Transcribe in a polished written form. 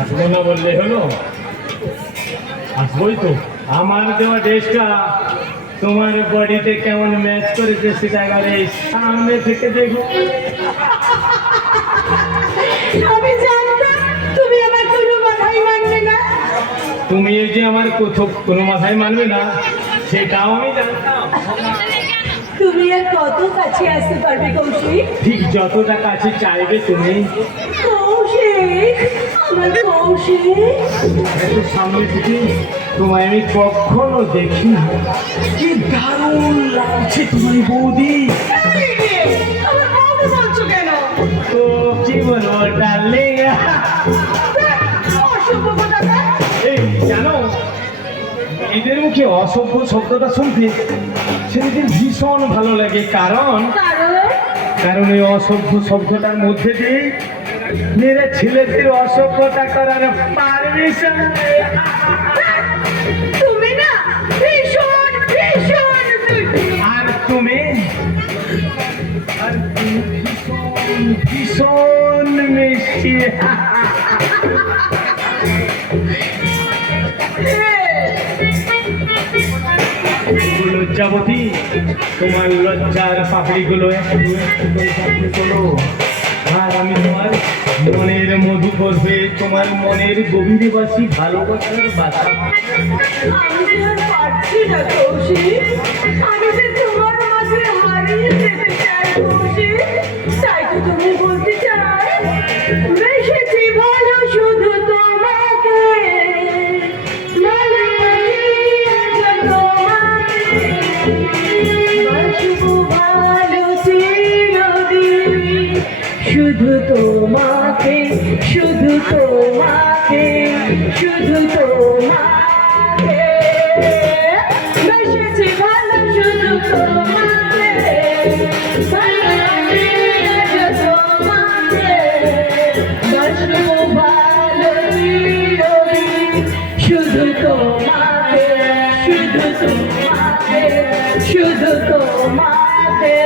আসবো না বললে হলো? আসবোই তো। আমার দেওয়া ড্রেসটা তোমার বডিতে কেমন ম্যাচ করেছে সেটা এবারে সামনে থেকে দেখো। আমি জানতাম তুমি আমার কোনো কথাই মানবে না। তুমি এই যে আমার কোনো মাথায় মানবে না সেটাও আমি জানতাম। তুমি আর কত কাছে আসতে পারবে কৌশিক? ঠিক যতটা কাছে চাইবে তুমি। কৌশিক, আমার কৌশিক। একটু সামনে থেকে তোমায় আমি কখনো দেখি। কি দারুণ লাগছে তোমার বৌদি। আমার বউকে বলছো কেন? তো কি বলবো ডার্লিং, অসভ্য কোথাকার। এই জানো এদের মুখে অসভ্য শব্দটা শুনতে সেদিন ভীষণ ভালো লাগে। কারণ কারণ এই অসভ্য শব্দটার মধ্যে দিয়ে মেয়েরা ছেলেদের অসভ্যতা করার পারমিশন। তুমি না ভীষণ ভীষণ আর তুমি ভীষণ ভীষণ মিষ্টি। লজ্জাবতী, তোমার লজ্জার পাপড়িগুলো তোলো আর আমি তোমার মনের মধুকর হয়ে তোমার মনের গভীরে বাসি ভালোবাসার বাসা। আমি যে আর পারছি না কৌশিক, আমি যে তোমার মাঝে হারিয়ে যেতে চাই কৌশিক। তাই তো তুমি বলতে চাই বেশি ভালো শুধু তোমাকে, শুধু তোমাকে, শুধু তোমাকে, শুধু তোমাকে বেশি ভালো শুধু তোমাকে, তোমাকে বাসবো ভালো শুধু তোমাকে, শুধু তোমাকে, শুধু তোমাকে।